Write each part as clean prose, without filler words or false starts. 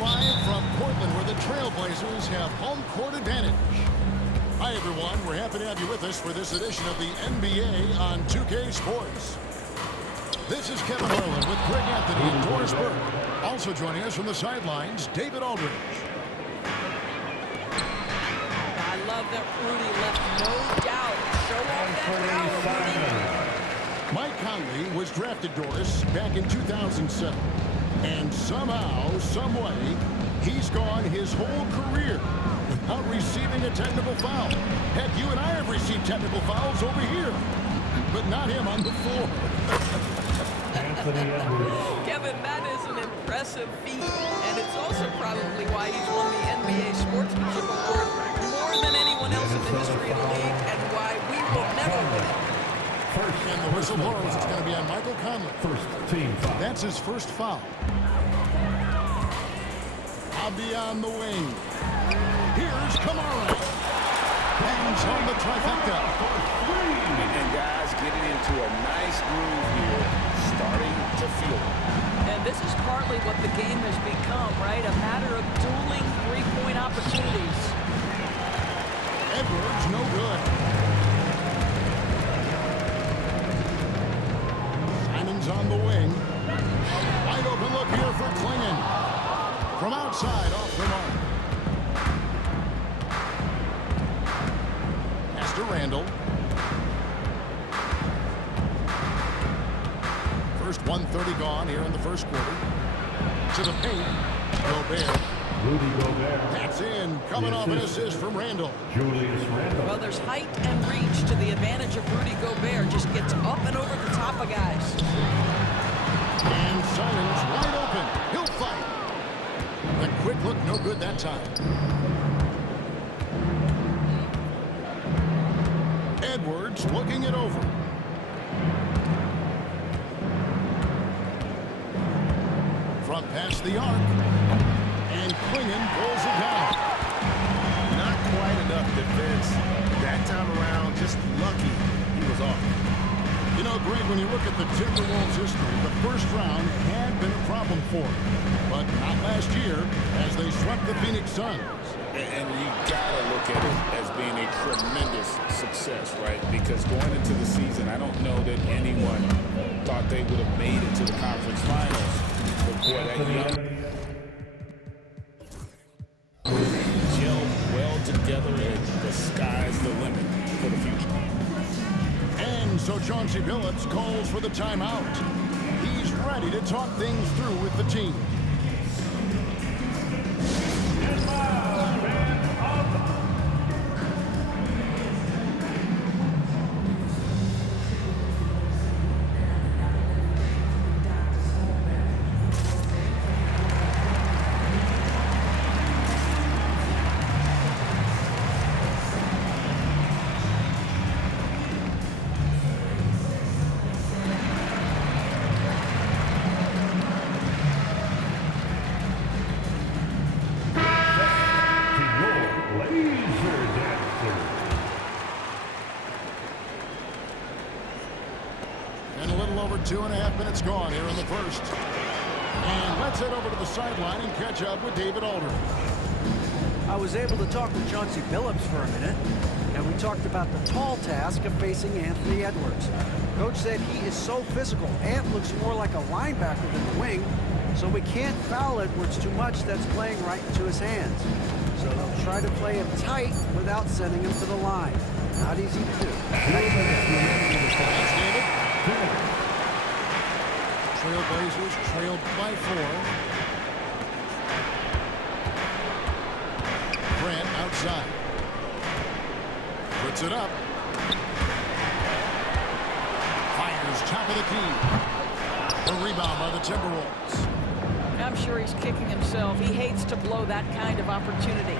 live from Portland, where the Trailblazers have home court advantage. Hi, everyone. We're happy to have you with us for this edition of the NBA on 2K Sports. This is Kevin Harlan with Greg Anthony and Doris Burke. Also joining us from the sidelines, David Aldridge. I love that Rudy left no doubt. Show off that power, Mike Conley was drafted, Doris, back in 2007. And somehow, someway, he's gone his whole career without receiving a technical foul. Heck, you and I have received technical fouls over here, but not him on the floor. Kevin, that is an impressive feat, and it's also probably why he's won the NBA Sportsmanship Award more than anyone else in the history of the league, and why we will never win it. And the whistle blows. It's going to be on Michael Conley. First team foul. That's his first foul. I'll be on the wing. Here's Kamara. Bangs home the trifecta. And guys getting into a nice groove here, starting to feel it. And this is partly what the game has become, right? A matter of dueling three-point opportunities. Edwards, no good. Simon's on the wing. Wide open look here for Klingon. From outside, off the mark. Pass to Randall. First 1:30 gone here in the first quarter. To the paint. Gobert. Rudy Gobert. That's in. Coming off an assist from Randall. Julius Randle. Well, there's height and reach to the advantage of Rudy Gobert. Just gets up and over the top of guys. And Simons wide open. He'll fight. The quick look, no good that time. Edwards looking it over. Front past the arc. And Klingon pulls it down. Not quite enough defense. That time around, just lucky he was off. You know, Greg, when you look at the Timberwolves' history, the first round had been a problem for them. But not last year, as they swept the Phoenix Suns. And you gotta look at it as being a tremendous success, right? Because going into the season, I don't know that anyone thought they would have made it to the conference finals. But boy, that young gel well together, and the sky's the limit for the future. And so Chauncey Billups calls for the timeout. He's ready to talk things through with the team. And a little over 2.5 minutes gone here in the first. And let's head over to the sideline and catch up with David Aldridge. I was able to talk with Chauncey Billups for a minute, and we talked about the tall task of facing Anthony Edwards. Coach said he is so physical. Ant looks more like a linebacker than the wing, so we can't foul Edwards too much. That's playing right into his hands. So they'll try to play him tight without sending him to the line. Not easy to do. Thanks, David. Trailblazers trailed by 4. Grant outside. Puts it up. Fires top of the key. A rebound by the Timberwolves. I'm sure he's kicking himself. He hates to blow that kind of opportunity.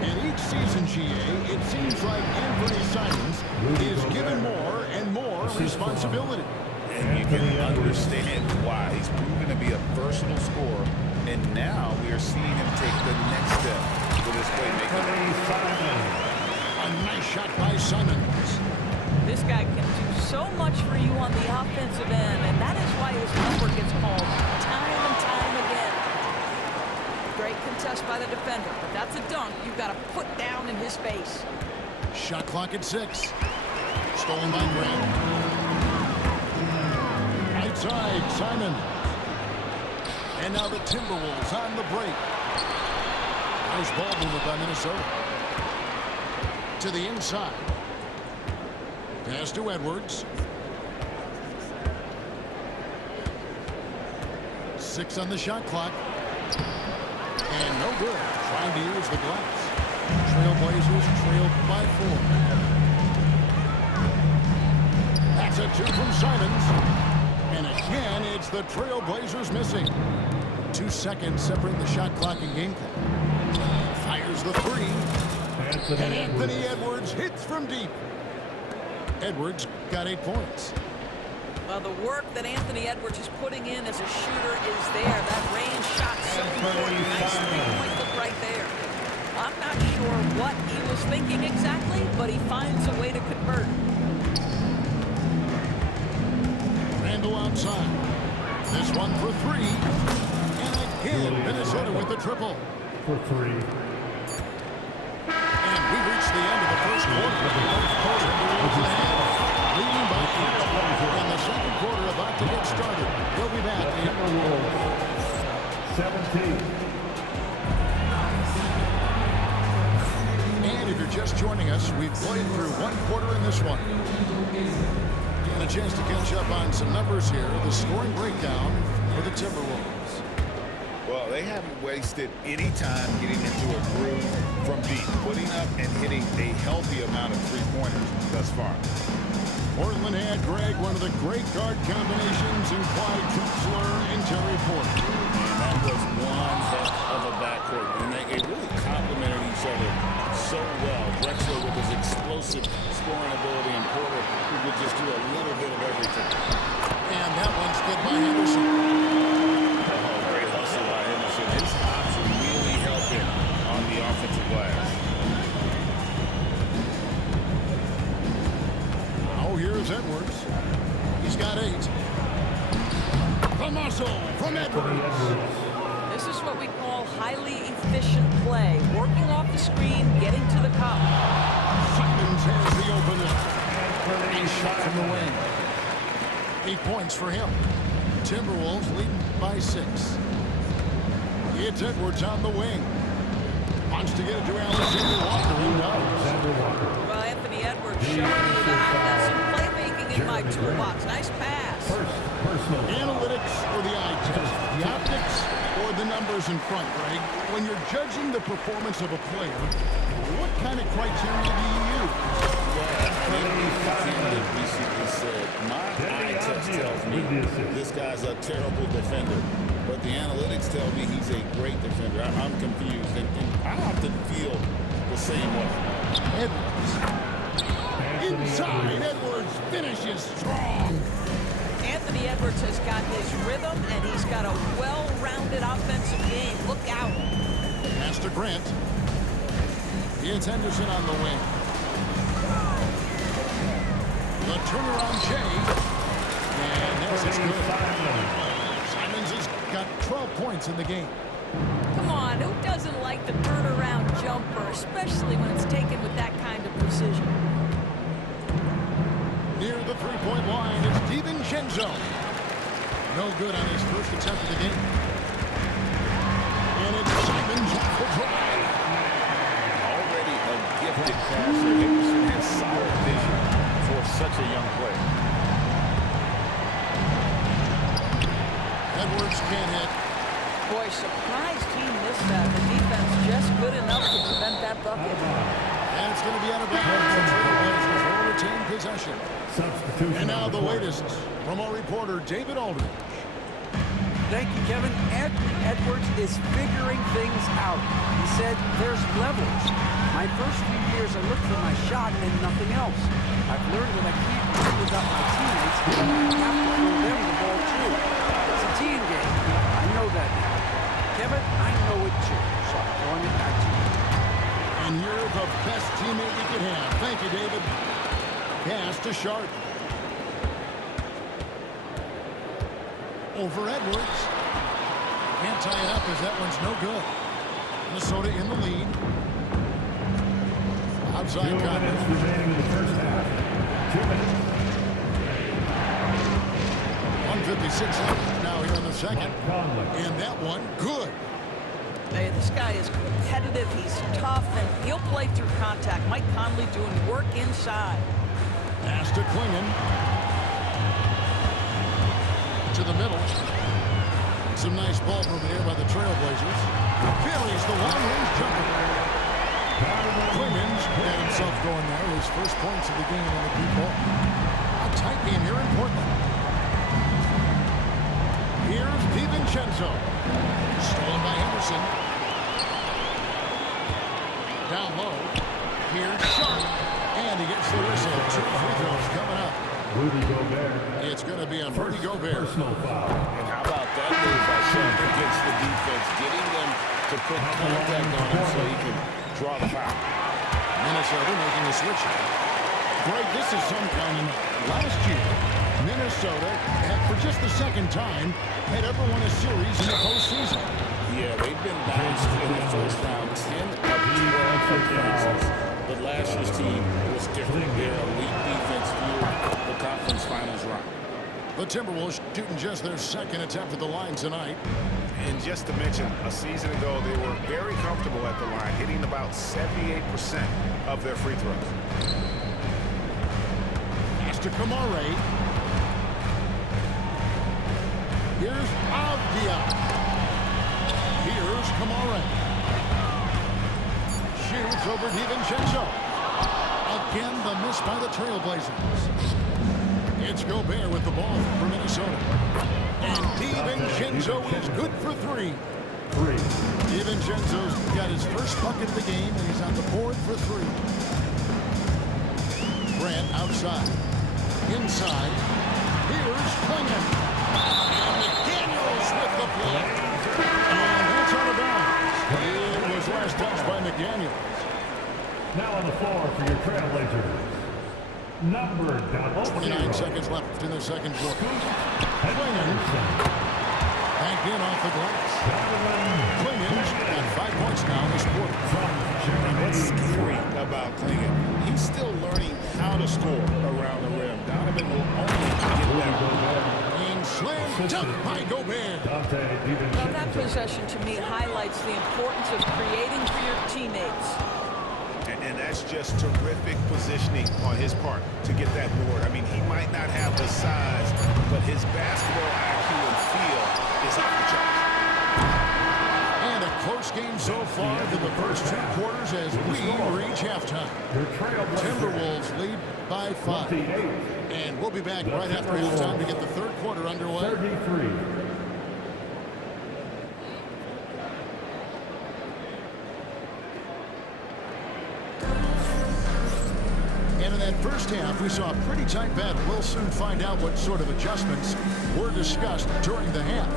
And each season, GA, it seems like Anthony Simons is given more and more responsibility. And you can understand why. He's proven to be a versatile scorer, and now we are seeing him take the next step with his playmaking. A nice shot by Simons. This guy can do so much for you on the offensive end, and that is why his number gets called time and time again. pressed by the defender, but that's a dunk you've got to put down in his face. Shot clock at 6. Stolen by Grant. Right side, Simon. And now the Timberwolves on the break. Nice ball movement by Minnesota. To the inside. Pass to Edwards. 6 on the shot clock. And no good. Trying to use the glass. Trailblazers trailed by 4. That's a 2 from Simons. And again, it's the Trailblazers missing. 2 seconds separate the shot clock and game clock. Fires the 3. And Anthony Edwards hits from deep. Edwards got 8 points. Well, the work that Anthony Edwards is putting in as a shooter is there. That range shot so important. Nice three-point look right there. I'm not sure what he was thinking exactly, but he finds a way to convert. Randall outside. This one for 3. And again, Minnesota with the triple. For 3. And we reach the end of the first quarter. Timberwolves ahead, leading by 8. And the second quarter about to get started. We'll be back in 17. And if you're just joining us, we've played through 1 quarter in this one. And a chance to catch up on some numbers here. The scoring breakdown for the Timberwolves. Well, they haven't wasted any time getting into a groove from deep, putting up and hitting a healthy amount of three-pointers thus far. Portland had, Greg, one of the great guard combinations in Clyde Drexler and Terry Porter. And that was one heck of a backcourt. And they really complemented each other so well. Drexler with his explosive scoring ability and Porter who would just do a little bit of everything. And that one's good by Henderson. Great hustle by Henderson. His hops really help him on the offensive glass. Oh, here's Edwards. He's got 8. The muscle from Edwards. This is what we call highly efficient play. Working off the screen, getting to the cup. Simons has the opener. And shot from the wing. 8 points for him. Timberwolves leading by 6. It's Edwards on the wing. Wants to get it to Alexander Walker and does. Well, Anthony Edwards showing you that I've got some playmaking in my toolbox. Nice pass. Analytics or the eye test, the optics or the numbers in front, Greg. When you're judging the performance of a player, what kind of criteria do you use? Recently said, my eye test tells me this guy's a terrible defender, but the analytics tell me he's a great defender. I'm confused, and I often feel the same way. Edwards. Inside, Edwards finishes strong. Anthony Edwards has got his rhythm, and he's got a well-rounded offensive game. Look out. Pass to Grant. It's Henderson on the wing. The turnaround Jay. And this is good. Simons has got 12 points in the game. Come on, who doesn't like the turnaround jumper, especially when it's taken with that kind of precision? Near the three-point line is DiVincenzo. No good on his first attempt of the game. And it's Simons for drive. Already a gifted passer, Henderson has solid vision for such a young player. Edwards can't hit. Boy, surprised he missed that. The defense just good enough to prevent that bucket. And it's going to be out of bounds. The Trailblazers will retain possession. Substitution. And now the latest from our reporter, David Aldridge. Thank you, Kevin. Anthony Edwards is figuring things out. He said there's levels. My first few years, I looked for my shot and nothing else. I've learned that I can't play without my teammates, and I have to throw them the ball too. It's a team game. I know that now. Kevin, I know it too, so I'm throwing it back to you. And you're the best teammate you can have. Thank you, David. Pass to Sharp. Over Edwards. Can't tie it up as that one's no good. Minnesota in the lead. Outside 2 Conley. minutes remaining in the first half. 2 minutes. 1:56 left now here in the second. Mike Conley. And that one, good. Hey, this guy is competitive. He's tough, and he'll play through contact. Mike Conley doing work inside. Pass to Klingon. To the middle. Some nice ball movement here by the Trailblazers. Buries the long-range jumper. Klingon's got himself going there. His first points of the game on the deep ball. A tight game here in Portland. Here's DiVincenzo. Stolen by Henderson. Down low. Here's Sharp. And he gets the whistle. 2 free throws coming up. Rudy Gobert. It's going to be on Rudy Gobert. Personal foul. And how about that move by Sharp against the defense, getting them to put contact on him so he can draw the foul. Minnesota making a switch. Greg, this is some kind of last year. Minnesota, for just the second time, had ever won a series in the postseason. Yeah, they've been bounced in the first round 10 of 12 appearances. But last year's team was different. Their elite defense fueled the conference finals run. The Timberwolves shooting just their second attempt at the line tonight. And just to mention, a season ago, they were very comfortable at the line, hitting about 78% of their free throws. Pass to Kamare. Here's Avdia. Here's Kamare. Shoots over DiVincenzo. Again, the miss by the Trailblazers. It's Gobert with the ball for Minnesota. And DiVincenzo is good for 3. DiVincenzo's got his first bucket of the game, and he's on the board for 3. Grant outside. Inside. Here's Klingon. And McDaniels with the play. And that's out of bounds. It was last touched by McDaniels. Now on the floor for your Trailblazers. Number 29 seconds left in the second quarter. Klingon banked in off the glass. Klingon's got 5 points now in this quarter. And what's scary about Klingon, he's still learning how to score around the rim. Donovan will only get better. And slam dunk by Gobert. Now that possession to me highlights the importance of creating for your teammates. And that's just terrific positioning on his part to get that board. I mean, he might not have the size, but his basketball IQ and feel is off the charts. And a close game so far for the first 2 quarters as we reach halftime. Timberwolves lead by 5. And we'll be back right after halftime to get the third quarter underway. 33. And in that first half, we saw a pretty tight battle. We'll soon find out what sort of adjustments were discussed during the half.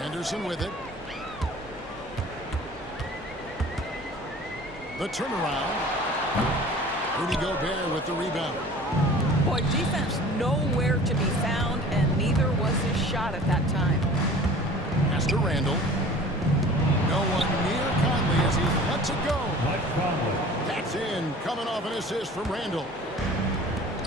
Anderson with it. The turnaround. Rudy Gobert with the rebound. Boy, defense nowhere to be found, and neither was his shot at that time. Pass to Randall. No one near Conley as he lets it go. Mike Conley. That's in, coming off an assist from Randall.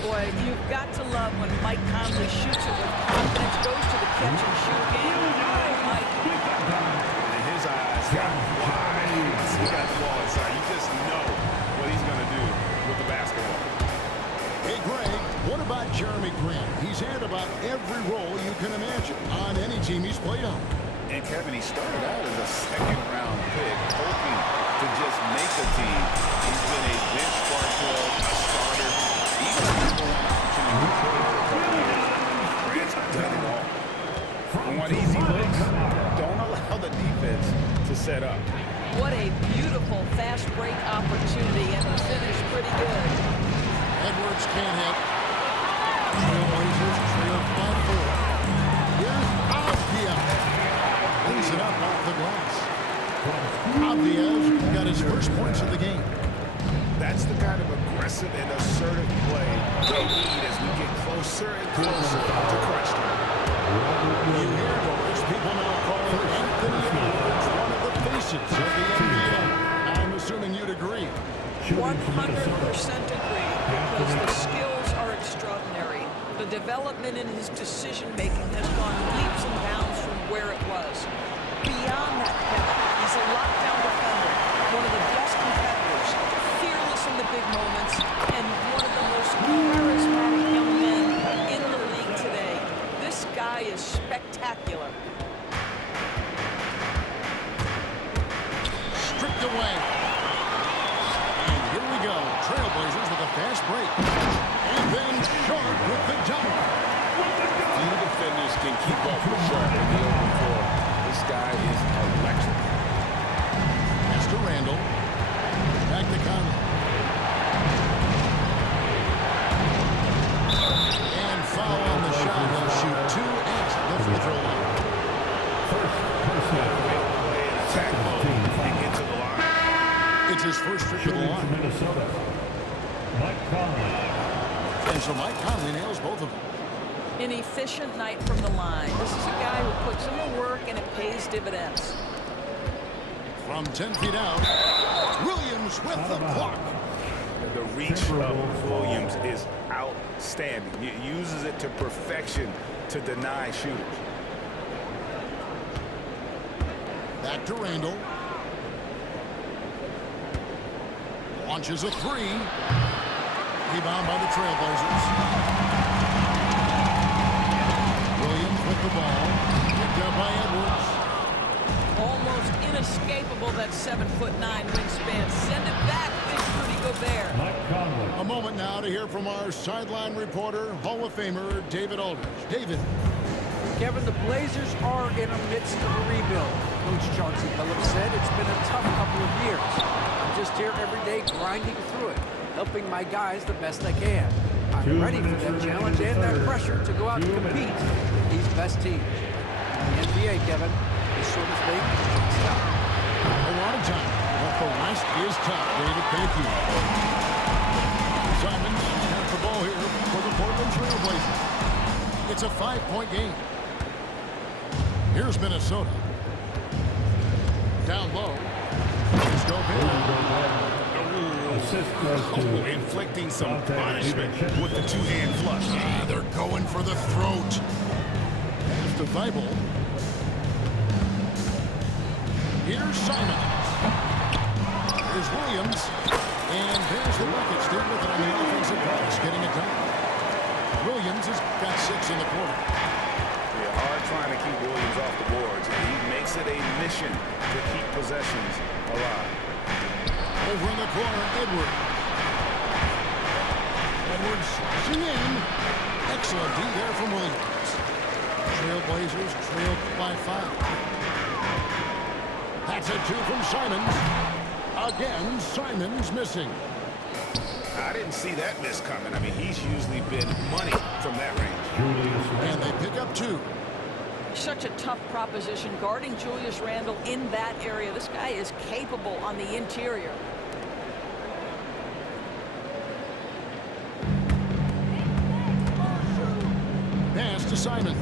Boy, you've got to love when Mike Conley shoots it with confidence, goes to the catch and shoot game. Oh, Mike. And his eyes got wide. He got the ball inside. You just know what he's going to do with the basketball. Hey, Greg, what about Jeremy Grant? He's had about every role you can imagine on any team he's played on. And Kevin, he started out as a second-round pick, hoping to just make a team. He's been a bench spark plug, a starter, even a number-one opportunity to play for a couple of years. Grant's done it all. Want easy looks, don't allow the defense to set up. What a beautiful fast break opportunity, and the finish pretty good. Edwards can't hit. Trailblazers trail 5-4. Here's Avdia. Brings it up off the glass. Avdia's got his first points of the game. That's the kind of aggressive and assertive assertive play they need as we get closer and closer to crunch time. You hear Doris, people now call Anthony Edwards one of the faces of the NBA. I'm assuming you'd agree. 100% agree, because the skills are extraordinary. The development in his decision-making has gone leaps and bounds from where it was. Beyond that, Kevin, he's a lockdown defender, one of the best competitors, fearless in the big moments, and one of the most charismatic young men in the league today. This guy is spectacular. Stripped away. And here we go. Trailblazers with a fast break. And then Sharp with the double. Few defenders can keep up with Sharp in the open floor. This guy is electric. Pass to Randall. Back to Conley. And foul on the shot. He'll shoot 2 at the free throw line. Attack mode and get to the line. It's his first trip to the Shooting for line. Minnesota, Mike Conley. And so Mike Conley nails both of them. An efficient night from the line. This is a guy who puts in the work and it pays dividends. From 10 feet out, Williams with the block. The reach of Williams is outstanding. He uses it to perfection to deny shooters. Back to Randall. Launches a 3. Rebound by the Trailblazers. Williams with the ball. Picked up by Edwards. Almost inescapable, that 7'9" wingspan. Send it back, big Rudy Gobert. Mike Conley. A moment now to hear from our sideline reporter, Hall of Famer David Aldridge. David. Kevin, the Blazers are in the midst of a rebuild. Coach Chauncey Billups said it's been a tough couple of years. I'm just here every day grinding through it, helping my guys the best I can. I'm ready for that challenge and that pressure to go out and compete with these best teams. In the NBA, Kevin, this sort of thing takes time. A lot of time. But the West is tough, David. Thank you. Simons got the ball here for the Portland Trailblazers. It's a 5-point game. Here's Minnesota. Down low. Let's go Assist goes to Inflicting some punishment with the two-hand flush. They're going for the throat. Pass to Thibault. Here's Simons. Here's Williams. And there's the bucket. Still with it on the offensive glass, getting it done. Williams has got 6 in the quarter. They're hard trying to keep Williams off the boards, and he makes it a mission to keep possessions alive. Over in the corner, Edwards. Edwards switching in. Excellent D there from Williams. Trailblazers trail by 5. That's a 2 from Simons. Again, Simons missing. I didn't see that miss coming. I mean, he's usually been money from that range. And they pick up 2. Such a tough proposition guarding Julius Randle in that area. This guy is capable on the interior. Pass to Simon.